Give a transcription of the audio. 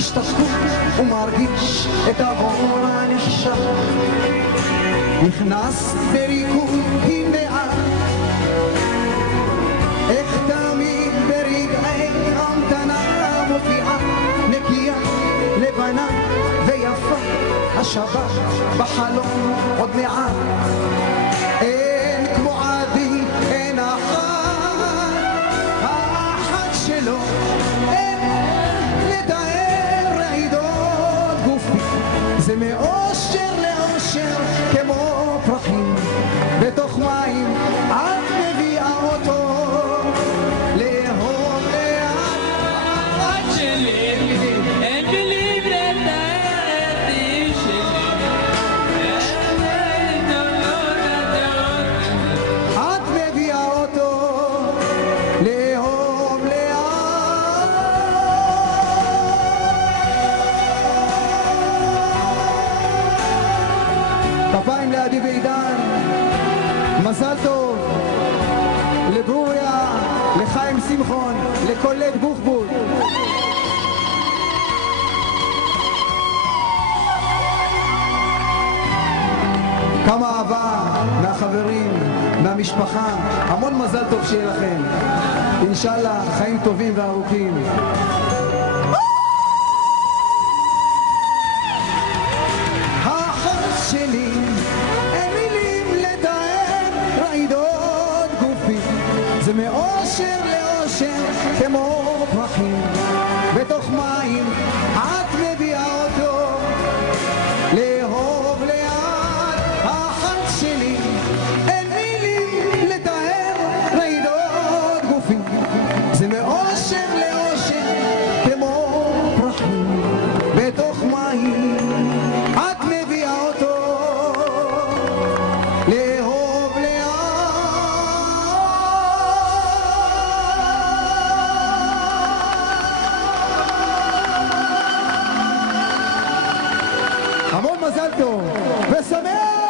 השתתפות ומרגיש את האור הנחשך, נכנס בריקוד עם מעט, איך תמיד ברגעי המתנה מופיעה נקייה, לבנה ויפה, השבת בחלום עוד מעט. אין כמו עדי, אין האחת שלו, אין לתאר רעידות גופי, זה מאושר לאושר כמו פרחים בתוך מים, את מביאה אותו לאהוב לאט. את שלי, אין מילים לתאר את היא שלי, את מביאה אותו לאהוב לאט. כפיים לעדי ועידן, מזל טוב לגוריה, לחיים שמחון, לקולט בוחבוט. כמה אהבה מהחברים, מהמשפחה, המון מזל טוב שיהיה לכם, אינשאללה חיים טובים וארוכים. האחת שלי, אין מילים לתאר רעידות גופי, זה מאושר לאושר כמו פרחים בתוך מים, את מביאה אותו לאהוב לאט. האחת שלי, אין מילים לתאר רעידות גופי, זה מאושר לאושר כמו פרחים בתוך מים, את מביאה אותו לאהוב לאט. המון מזל טוב ושמח.